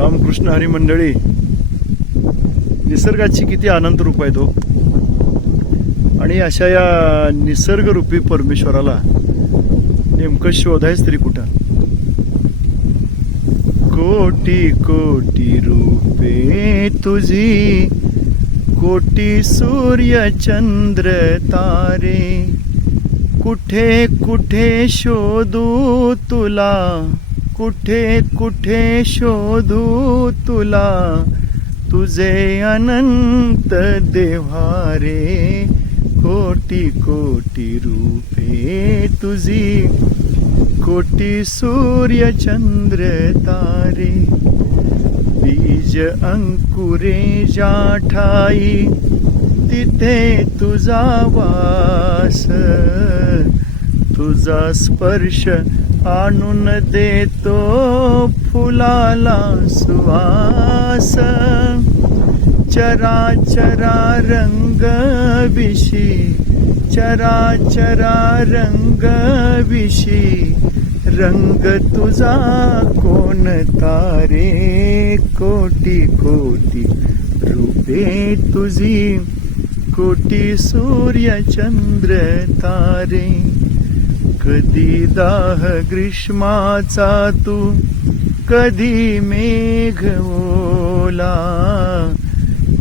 रामकृष्ण हरी मंडळी. निसर्गाची किती आनंद रूप आहे तो. आणि अशा या निसर्गरूपी परमेश्वराला नेमकं शोधायच तरी कुठं? कोटी कोटी रूपे तुझी. कोटी सूर्य चंद्र तारे. कुठे कुठे शोधू तुला? कुठे कुठे शोधू तुला? तुझे अनंत देवारे कोटी कोटी रूपे तुझी. कोटी सूर्य चंद्र तारे बीज अंकुरे जाठाई तिथे तुझा वास तुझा स्पर्श आणून देतो फुलाला सुवास. चरा चरा रंग विषी चरा चरा रंग विषी रंग तुझा कोण तारे? कोटी कोटी रूपे तुझी. कोटी सूर्य चंद्र तारे. कधी दाह ग्रीष्माचा तू कधी मेघ ओला.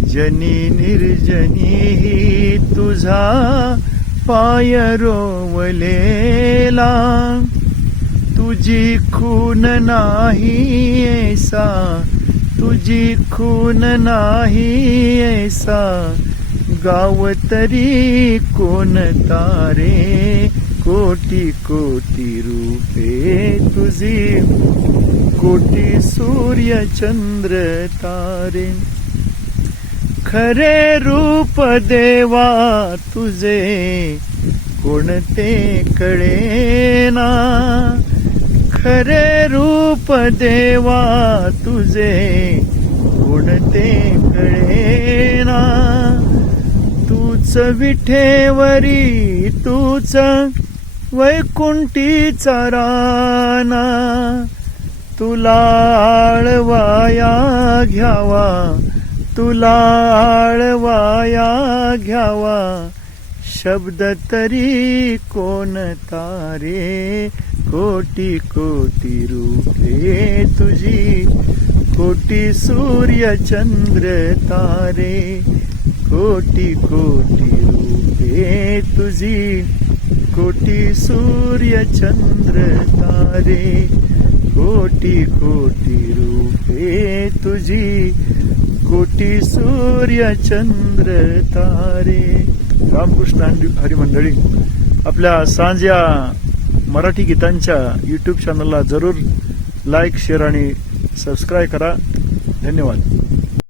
जनी निर्जनी तुझा पाय रोवलेला. तुझी खून नाही ऐसा तुझी खून नाही ऐसा. गाव तरी कोण तारे कोटी कोटी रूपे तुझी कोटी सूर्य चंद्र तारे। खरे रूप देवा तुझे कोणते कळेना खरे रूप देवा तुझे कोणते कळेना तूच विठेवरी तूच वैकुंठीचा राना तुला आळवाया घ्यावा तुला आळवाया घ्यावा. शब्द तरी कोण तारे कोटी कोटी रूपे तुझी. कोटी सूर्य चंद्र तारे कोटी कोटी रूप तुझी कोटी सूर्य चंद्र तारे कोटी कोटी रूपे तुझी कोटी सूर्य चंद्र तारे. रामकृष्ण हरिमंडळी हरी मंडळी आपल्या सांज या मराठी गीतांच्या यूट्यूब चॅनलला जरूर लाईक शेअर आणि सबस्क्राईब करा. धन्यवाद.